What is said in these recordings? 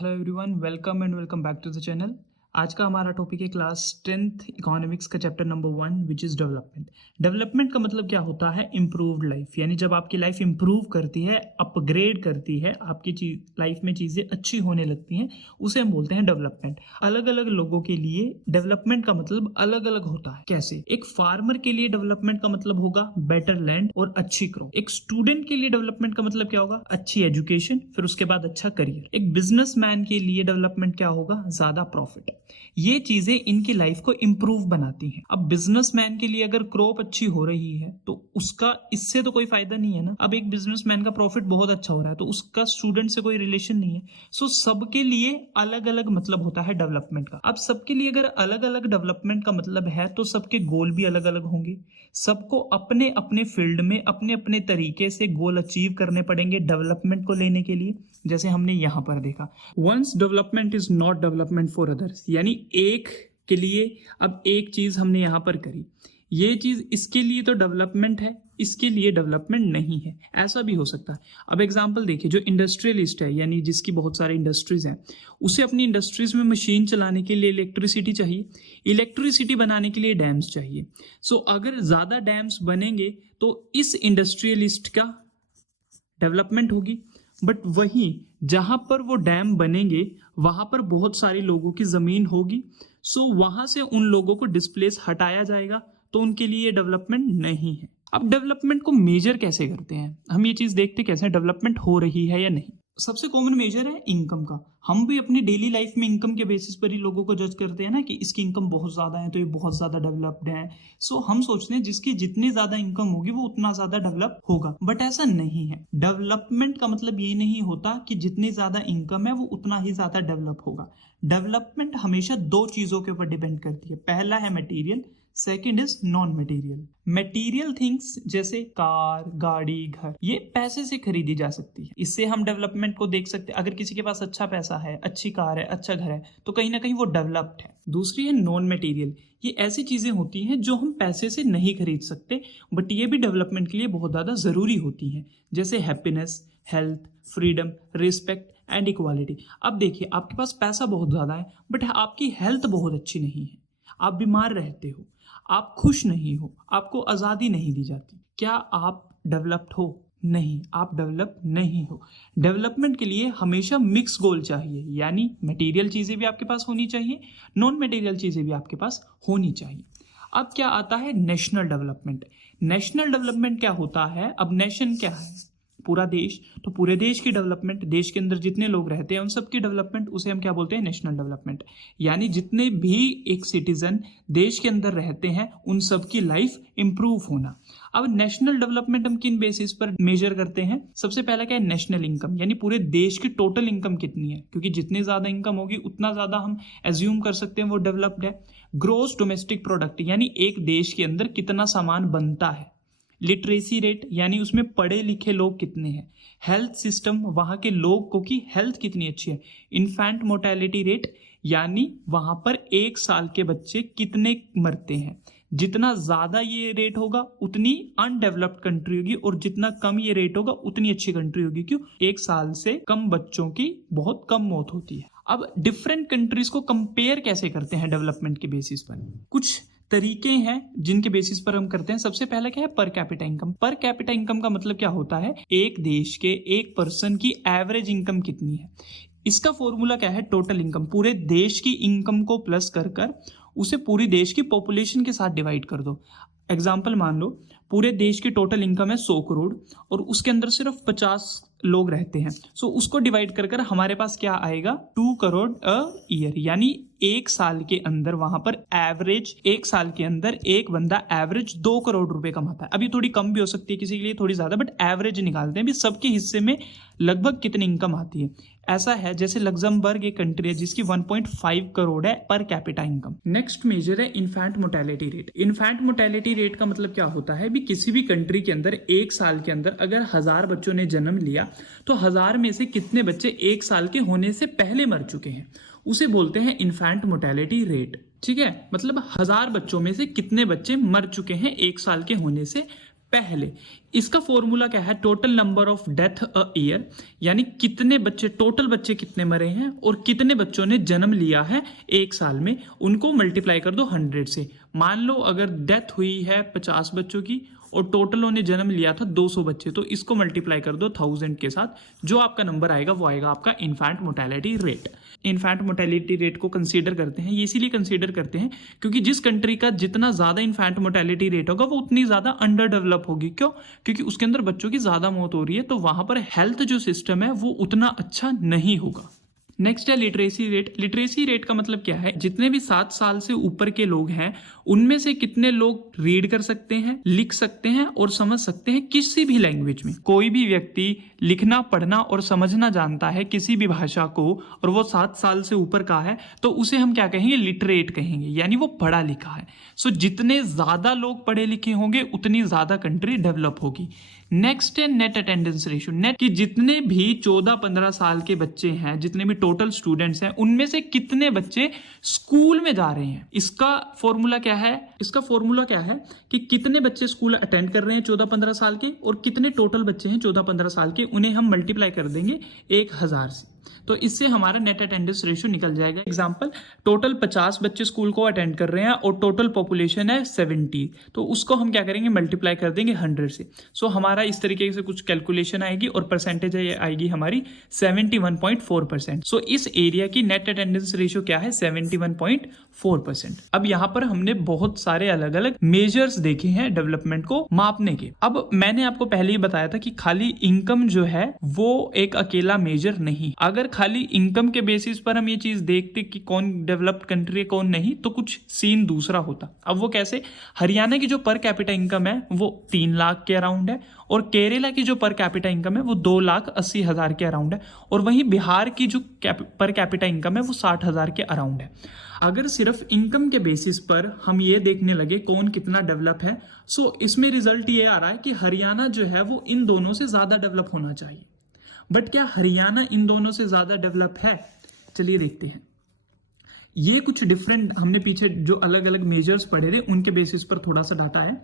Hello everyone, welcome and welcome back to the channel. आज का हमारा टॉपिक है क्लास 10th इकोनॉमिक्स का chapter number 1 which is development. Development का मतलब क्या होता है? इम्प्रूव्ड लाइफ, यानी जब आपकी लाइफ इम्प्रूव करती है, अपग्रेड करती है, आपकी लाइफ में चीज़ें अच्छी होने लगती हैं, उसे हम बोलते हैं डेवलपमेंट। अलग अलग लोगों के लिए डेवलपमेंट का मतलब अलग अलग होता है। कैसे? एक फार्मर के लिए डेवलपमेंट का मतलब होगा बेटर लैंड और अच्छी क्रॉप। एक स्टूडेंट के लिए डेवलपमेंट का मतलब क्या होगा? अच्छी एजुकेशन, फिर उसके बाद अच्छा करियर। एक बिजनेसमैन के लिए डेवलपमेंट क्या होगा? ज्यादा प्रॉफिट। ये चीजें इनकी लाइफ को इंप्रूव बनाती हैं। अब बिजनेसमैन के लिए अगर क्रॉप अच्छी हो रही है तो उसका इससे तो कोई फायदा नहीं है ना। अब एक बिजनेसमैन का प्रॉफिट बहुत अच्छा हो रहा है तो उसका स्टूडेंट से कोई रिलेशन नहीं है। सो सबके लिए अलग अलग मतलब होता है डेवलपमेंट का। अब सबके लिए अगर अलग अलग डेवलपमेंट का मतलब है तो सबके गोल भी अलग अलग होंगे। सबको अपने अपने फील्ड में अपने अपने तरीके से गोल अचीव करने पड़ेंगे डेवलपमेंट को लेने के लिए। जैसे हमने यहां पर देखा, once development is not development for others, यानी एक के लिए अब एक चीज हमने यहां पर करी, ये चीज इसके लिए तो डेवलपमेंट है, इसके लिए डेवलपमेंट नहीं है। ऐसा भी हो सकता है। अब एग्जांपल देखिए, जो इंडस्ट्रियलिस्ट है यानी जिसकी बहुत सारी इंडस्ट्रीज हैं, उसे अपनी इंडस्ट्रीज में मशीन चलाने के लिए इलेक्ट्रिसिटी चाहिए, इलेक्ट्रिसिटी बनाने के लिए डैम्स चाहिए। सो अगर ज्यादा डैम्स बनेंगे तो इस इंडस्ट्रियलिस्ट का डेवलपमेंट होगी। बट वहीं जहां पर वो डैम बनेंगे वहां पर बहुत सारे लोगों की जमीन होगी, सो वहां से उन लोगों को डिस्प्लेस हटाया जाएगा, तो उनके लिए डेवलपमेंट नहीं है। अब डेवलपमेंट को मेजर कैसे करते हैं? हम ये चीज देखते कैसे डेवलपमेंट हो रही है या नहीं। सबसे कॉमन मेजर है इनकम का। हम भी अपनी डेली लाइफ में इनकम के बेसिस पर ही लोगों को जज करते हैं ना, कि इसकी इनकम बहुत ज्यादा है तो ये बहुत ज्यादा डेवलप्ड है। सो हम सोचते हैं जिसकी जितनी ज्यादा इनकम होगी वो उतना ज्यादा डेवलप होगा, बट ऐसा नहीं है। डेवलपमेंट का मतलब ये नहीं होता कि जितनी ज्यादा इनकम है वो उतना ही ज्यादा डेवलप होगा। डेवलपमेंट हमेशा दो चीजों के ऊपर डिपेंड करती है। पहला है material, second is non material. Material things जैसे कार, गाड़ी, घर, ये पैसे से खरीदी जा सकती है। इससे हम डेवलपमेंट को देख सकते हैं। अगर किसी के पास अच्छा पैसा है, अच्छी कार है, अच्छा घर है, तो कहीं ना कहीं वो डेवलप्ड है। दूसरी है नॉन मटेरियल। ये ऐसी चीजें होती हैं जो हम पैसे से नहीं खरीद सकते, बट ये भी डेवलपमेंट के लिए बहुत ज्यादा जरूरी होती हैं, जैसे happiness, health, freedom, respect and equality. अब देखिए, आपके पास पैसा बहुत ज्यादा है बट आपकी हेल्थ बहुत अच्छी नहीं है, आप बीमार रहते हो, आप खुश नहीं हो, आपको आजादी नहीं दी जाती, क्या आप डेवलप्ड हो? नहीं, आप डेवलप नहीं हो। डेवलपमेंट के लिए हमेशा मिक्स गोल चाहिए, यानी मटेरियल चीजें भी आपके पास होनी चाहिए, नॉन मटेरियल चीजें भी आपके पास होनी चाहिए। अब क्या आता है? National development. नेशनल डेवलपमेंट क्या होता है? अब नेशन क्या है? पूरा देश। तो पूरे देश की डेवलपमेंट, देश के अंदर जितने लोग रहते हैं उन सबकी डेवलपमेंट, उसे हम क्या बोलते हैं? National development. यानी जितने भी एक सिटीजन देश के अंदर रहते हैं उन सबकी लाइफ इंप्रूव होना। अब नेशनल डेवलपमेंट हम किन बेसिस पर मेजर करते हैं? सबसे पहला क्या है? नेशनल इनकम, यानी पूरे देश की टोटल इनकम कितनी है, क्योंकि जितनी ज्यादा इनकम होगी उतना ज्यादा हम एज्यूम कर सकते हैं वो डेवलप्ड है। ग्रोस डोमेस्टिक प्रोडक्ट, यानी एक देश के अंदर कितना सामान बनता है। लिटरेसी रेट, यानी उसमें पढ़े लिखे लोग कितने हैं। हेल्थ सिस्टम, वहां के लोगों की हेल्थ कितनी अच्छी है। इन्फेंट मोर्टेलिटी रेट, यानी वहां पर एक साल के बच्चे कितने मरते हैं। जितना ज्यादा ये रेट होगा उतनी अनडेवलप्ड कंट्री होगी, और जितना कम ये रेट होगा उतनी अच्छी कंट्री होगी। क्यों? एक साल से कम बच्चों की बहुत कम मौत होती है। अब डिफरेंट कंट्रीज को कंपेयर कैसे करते हैं डेवलपमेंट के बेसिस पर? कुछ तरीके हैं जिनके बेसिस पर हम करते हैं। सबसे पहला क्या है? Per capita income. पर कैपिटा इनकम का मतलब क्या होता है? एक देश के एक पर्सन की एवरेज इनकम कितनी है। इसका फॉर्मूला क्या है? Total income. पूरे देश की इनकम को प्लस कर कर उसे पूरी देश की पॉपुलेशन के साथ डिवाइड कर दो। एग्जाम्पल मान लो, पूरे देश की टोटल इनकम है 100 करोड़ और उसके अंदर सिर्फ 50 लोग रहते हैं। सो उसको डिवाइड कर कर हमारे पास क्या आएगा? 2 करोड़ अ ईयर, यानी एक साल के अंदर वहां पर एवरेज, एक साल के अंदर एक बंदा एवरेज 2 करोड़ रुपए कमाता है। अभी थोड़ी कम भी हो सकती है किसी के लिए, थोड़ी ज्यादा, बट एवरेज निकालते हैं भी सबके हिस्से में लगभग कितनी इनकम आती है। ऐसा है जैसे लग्जमबर्ग एक कंट्री है जिसकी 1.5 करोड़ है per capita income. Next major है infant mortality rate. Infant mortality rate का मतलब क्या होता है? भी किसी भी कंट्री के अंदर एक साल के अंदर अगर 1000 बच्चों ने जन्म लिया तो 1000 में से कितने बच्चे एक साल के होने से पहले मर चुके हैं, उसे बोलते हैं इन्फेंट मोर्टेलिटी रेट। ठीक है, मतलब 1000 बच्चों में से कितने बच्चे मर चुके हैं एक साल के होने से पहले। इसका फॉर्मूला क्या है, total number of death a year, यानी कितने बच्चे, टोटल बच्चे कितने मरे हैं और कितने बच्चों ने जन्म लिया है एक साल में, उनको मल्टीप्लाई कर दो 100 से। मान लो अगर डेथ हुई है 50 बच्चों की और टोटल उन्हें जन्म लिया था 200 बच्चे, तो इसको मल्टीप्लाई कर दो 1000 के साथ, जो आपका नंबर आएगा वो आएगा आपका infant mortality rate. Infant mortality rate को कंसीडर करते हैं, ये इसीलिए कंसीडर करते हैं क्योंकि जिस कंट्री का जितना ज़्यादा इन्फेंट मोर्टेलिटी रेट होगा वो उतनी ज़्यादा अंडर डेवलप होगी। क्यों? क्योंकि उसके अंदर बच्चों की ज़्यादा मौत हो रही है, तो वहाँ पर हेल्थ जो सिस्टम है वो उतना अच्छा नहीं होगा। नेक्स्ट है लिटरेसी रेट। लिटरेसी रेट का मतलब क्या है, जितने भी 7 साल से ऊपर के लोग हैं उनमें से कितने लोग रीड कर सकते हैं, लिख सकते हैं और समझ सकते हैं किसी भी लैंग्वेज में। कोई भी व्यक्ति लिखना, पढ़ना और समझना जानता है किसी भी भाषा को और वो 7 साल से ऊपर का है, तो उसे हम क्या कहेंगे, लिटरेट कहेंगे, यानी वो पढ़ा लिखा है। सो जितने ज्यादा लोग पढ़े लिखे होंगे उतनी ज्यादा कंट्री डेवलप होगी। नेक्स्ट है नेट अटेंडेंस रेशियो। नेट कि जितने भी 14-15 साल के बच्चे हैं, जितने भी टोटल स्टूडेंट्स हैं, उनमें से कितने बच्चे स्कूल में जा रहे हैं। इसका फॉर्मूला क्या है, इसका फॉर्मूला क्या है कि कितने बच्चे स्कूल अटेंड कर रहे हैं 14-15 साल के और कितने टोटल बच्चे हैं 14-15 साल के, उन्हें हम मल्टीप्लाई कर देंगे 1000 से, तो इससे हमारा नेट अटेंडेंस रेशियो निकल जाएगा। एग्जांपल, टोटल 50 बच्चे स्कूल को अटेंड कर रहे हैं और टोटल पॉपुलेशन है 70, तो उसको हम क्या करेंगे, मल्टीप्लाई कर देंगे 100 से। सो हमारा इस तरीके से कुछ कैलकुलेशन आएगी और परसेंटेज आएगी हमारी 71.4%। सो इस एरिया की नेट अटेंडेंस रेशियो क्या है, 71.4%। अब यहाँ पर हमने बहुत सारे अलग अलग मेजर्स देखे हैं डेवलपमेंट को मापने के। अब मैंने आपको पहले ही बताया था कि खाली इनकम जो है वो एक अकेला मेजर नहीं। अगर खाली इनकम के बेसिस पर हम ये चीज देखते कि कौन डेवलप्ड कंट्री है कौन नहीं, तो कुछ सीन दूसरा होता। अब वो कैसे, हरियाणा की जो पर कैपिटा इनकम है वो 3 लाख के अराउंड है और केरला की जो पर कैपिटा इनकम है वो 2,80,000 के अराउंड है, और वहीं बिहार की जो पर कैपिटा इनकम है वो 60,000 के अराउंड है। अगर सिर्फ इनकम के बेसिस पर हम ये देखने लगे कौन कितना डेवलप है, सो इसमें रिजल्ट ये आ रहा है कि हरियाणा जो है वो इन दोनों से ज्यादा डेवलप होना चाहिए। बट क्या हरियाणा इन दोनों से ज्यादा डेवलप है? चलिए देखते हैं। ये कुछ डिफरेंट, हमने पीछे जो अलग अलग मेजर्स पढ़े थे उनके बेसिस पर थोड़ा सा डाटा है।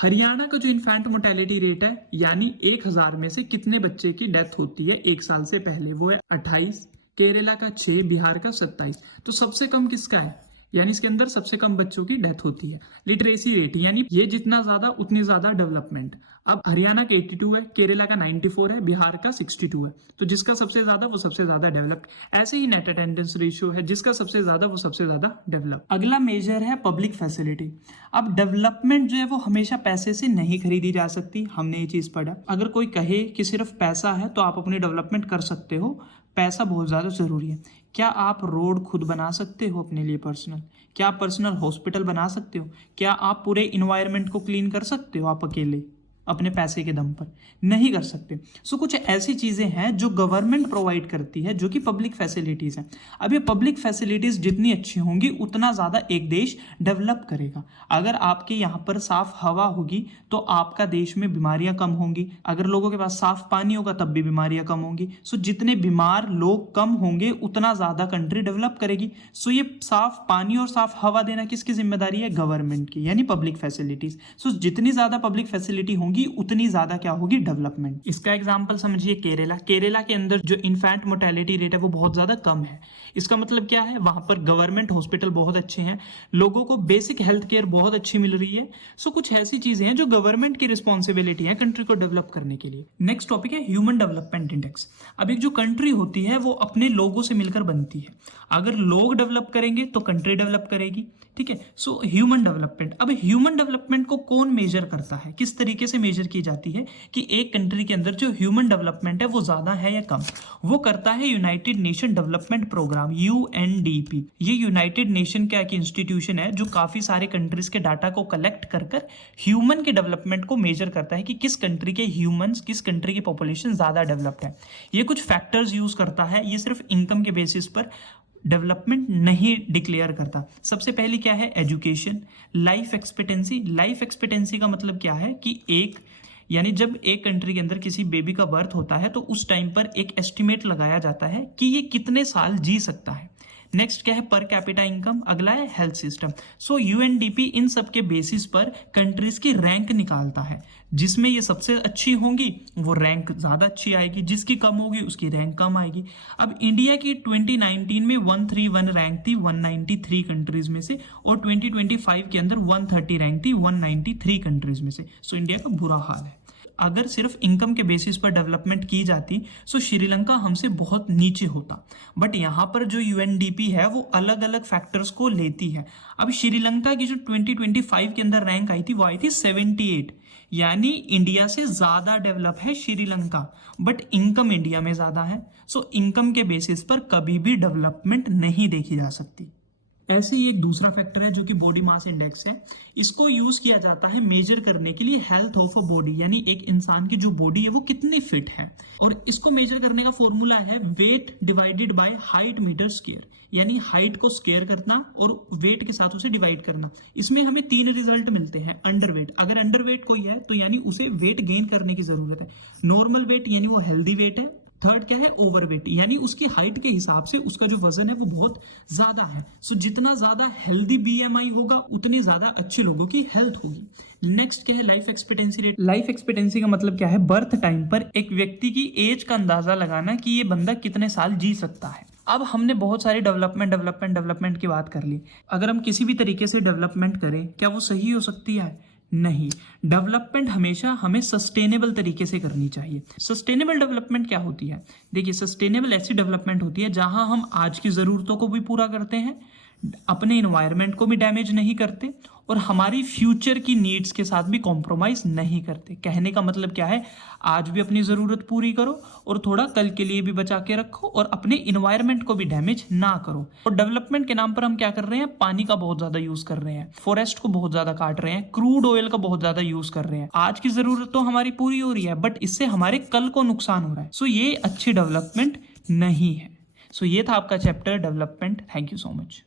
हरियाणा का जो इन्फेंट मोर्टेलिटी रेट है, यानी 1000 में से कितने बच्चे की डेथ होती है 1 साल से पहले, वो है 28, केरला का 6, बिहार का 27। तो सबसे कम किसका है, यानी इसके अंदर सबसे कम बच्चों की डेथ होती है। लिटरेसी रेट, यानी ये जितना ज्यादा उतनी ज्यादा डेवलपमेंट। अब हरियाणा का 82 है, केरला का 94 है, बिहार का 62 है, तो जिसका सबसे ज्यादा वो सबसे ज्यादा डेवलप्ड। ऐसे ही नेट अटेंडेंस रेशियो है, जिसका सबसे ज्यादा वो सबसे ज्यादा डेवलप। अगला मेजर है पब्लिक फैसिलिटी। अब डेवलपमेंट जो है वो हमेशा पैसे से नहीं खरीदी जा सकती, हमने ये चीज पढ़ा। अगर कोई कहे कि सिर्फ पैसा है तो आप अपनी डेवलपमेंट कर सकते हो, पैसा बहुत ज़्यादा ज़रूरी है। क्या आप रोड खुद बना सकते हो अपने लिए पर्सनल? क्या आप पर्सनल हॉस्पिटल बना सकते हो? क्या आप पूरे इन्वायरमेंट को क्लीन कर सकते हो आप अकेले अपने पैसे के दम पर? नहीं कर सकते। सो कुछ ऐसी चीज़ें हैं जो गवर्नमेंट प्रोवाइड करती है, जो कि पब्लिक फैसिलिटीज़ हैं। अब ये पब्लिक फैसिलिटीज़ जितनी अच्छी होंगी उतना ज़्यादा एक देश डेवलप करेगा। अगर आपके यहाँ पर साफ हवा होगी तो आपका देश में बीमारियां कम होंगी। अगर लोगों के पास साफ पानी होगा तब भी बीमारियां कम होंगी। सो जितने बीमार लोग कम होंगे उतना ज़्यादा कंट्री डेवलप करेगी। सो ये साफ पानी और साफ हवा देना किसकी जिम्मेदारी है? गवर्नमेंट की, यानी पब्लिक फैसिलिटीज़। सो जितनी ज़्यादा पब्लिक फैसिलिटी होंगी उतनी ज्यादा क्या होगी? डेवलपमेंट। इसका एग्जांपल समझिए केरला। केरला के अंदर जो इन्फेंट मोर्टेलिटी रेट है वो बहुत ज्यादा कम है। इसका मतलब क्या है? वहां पर गवर्नमेंट हॉस्पिटल बहुत अच्छे हैं, लोगों को बेसिक हेल्थ केयर बहुत अच्छी मिल रही है। सो कुछ ऐसी चीजें हैं जो गवर्नमेंट की रिस्पॉन्सिबिलिटी है कंट्री को डेवलप करने के लिए। नेक्स्ट टॉपिक है ह्यूमन डेवलपमेंट इंडेक्स। अब एक जो कंट्री होती है वो अपने लोगों से मिलकर बनती है। अगर लोग डेवलप करेंगे तो कंट्री डेवलप करेगी, ठीक है। सो ह्यूमन डेवलपमेंट, अब ह्यूमन डेवलपमेंट को कौन मेजर करता है, किस तरीके से मेजर की जाती है कि एक कंट्री के अंदर जो ह्यूमन डेवलपमेंट है वो ज्यादा है या कम? वो करता है United Nation Development Programme, UNDP. ये यूनाइटेड नेशन का एक इंस्टीट्यूशन है जो काफी सारे कंट्रीज के डाटा को कलेक्ट कर कर ह्यूमन के डेवलपमेंट को मेजर करता है कि किस कंट्री के ह्यूमंस, किस कंट्री की पॉपुलेशन ज्यादा डेवलप्ड है। ये कुछ फैक्टर्स यूज करता है, ये सिर्फ इनकम के बेसिस पर डेवलपमेंट नहीं डिक्लेयर करता। सबसे पहले क्या है? Education, life expectancy. Life expectancy का मतलब क्या है कि यानी जब एक कंट्री के अंदर किसी बेबी का बर्थ होता है तो उस टाइम पर एक एस्टिमेट लगाया जाता है कि ये कितने साल जी सकता है। नेक्स्ट क्या है, पर कैपिटा इनकम, अगला है हेल्थ सिस्टम। सो यूएनडीपी इन सब के बेसिस पर कंट्रीज की रैंक निकालता है, जिसमें ये सबसे अच्छी होंगी वो रैंक ज्यादा अच्छी आएगी, जिसकी कम होगी उसकी रैंक कम आएगी। अब इंडिया की 2019 में 131 रैंक थी 193 कंट्रीज में से, और 2025 के अंदर 130 रैंक थी 193 कंट्रीज में से। सो इंडिया का बुरा हाल है। अगर सिर्फ इनकम के बेसिस पर डेवलपमेंट की जाती तो श्रीलंका हमसे बहुत नीचे होता, बट यहाँ पर जो यूएनडीपी है वो अलग अलग फैक्टर्स को लेती है। अब श्रीलंका की जो 2025 के अंदर रैंक आई थी वो आई थी 78, यानी इंडिया से ज्यादा डेवलप है श्रीलंका, बट इनकम इंडिया में ज्यादा है। सो इनकम के बेसिस पर कभी भी डेवलपमेंट नहीं देखी जा सकती। ऐसे ही एक दूसरा फैक्टर है जो कि बॉडी मास इंडेक्स है। इसको यूज किया जाता है मेजर करने के लिए हेल्थ ऑफ अ बॉडी, यानी एक इंसान की जो बॉडी है वो कितनी फिट है। और इसको मेजर करने का फॉर्मूला है weight divided by height metre square, यानी हाइट को स्क्वायर करना और वेट के साथ उसे डिवाइड करना। इसमें हमें 3 रिजल्ट मिलते हैं। अंडरवेट, अगर अंडरवेट कोई है तो यानी उसे वेट गेन करने की जरूरत है। नॉर्मल वेट यानी वो हेल्दी वेट है। थर्ड क्या है, ओवरवेट, यानी उसकी हाइट के हिसाब से उसका जो वजन है वो बहुत ज्यादा है। सो जितना ज्यादा हेल्दी बीएमआई होगा उतनी ज्यादा अच्छे लोगों की हेल्थ होगी। नेक्स्ट क्या है, life expectancy rate. Life expectancy का मतलब क्या है, बर्थ टाइम पर एक व्यक्ति की एज का अंदाजा लगाना कि ये बंदा कितने साल जी सकता है। अब हमने बहुत सारी डेवलपमेंट की बात कर ली। अगर हम किसी भी तरीके से डेवलपमेंट करें, क्या वो सही हो सकती है? नहीं। डेवलपमेंट हमेशा हमें सस्टेनेबल तरीके से करनी चाहिए। सस्टेनेबल डेवलपमेंट क्या होती है? देखिए, सस्टेनेबल ऐसी डेवलपमेंट होती है जहां हम आज की ज़रूरतों को भी पूरा करते हैं, अपने इन्वायरमेंट को भी डैमेज नहीं करते, और हमारी फ्यूचर की नीड्स के साथ भी कॉम्प्रोमाइज नहीं करते। कहने का मतलब क्या है, आज भी अपनी ज़रूरत पूरी करो और थोड़ा कल के लिए भी बचा के रखो, और अपने इन्वायरमेंट को भी डैमेज ना करो। और डेवलपमेंट के नाम पर हम क्या कर रहे हैं, पानी का बहुत ज़्यादा यूज़ कर रहे हैं, फॉरेस्ट को बहुत ज़्यादा काट रहे हैं, क्रूड ऑयल का बहुत ज़्यादा यूज़ कर रहे हैं। आज की ज़रूरत तो हमारी पूरी हो रही है, बट इससे हमारे कल को नुकसान हो रहा है। सो ये अच्छी डेवलपमेंट नहीं है। सो ये था आपका chapter development. Thank you so much.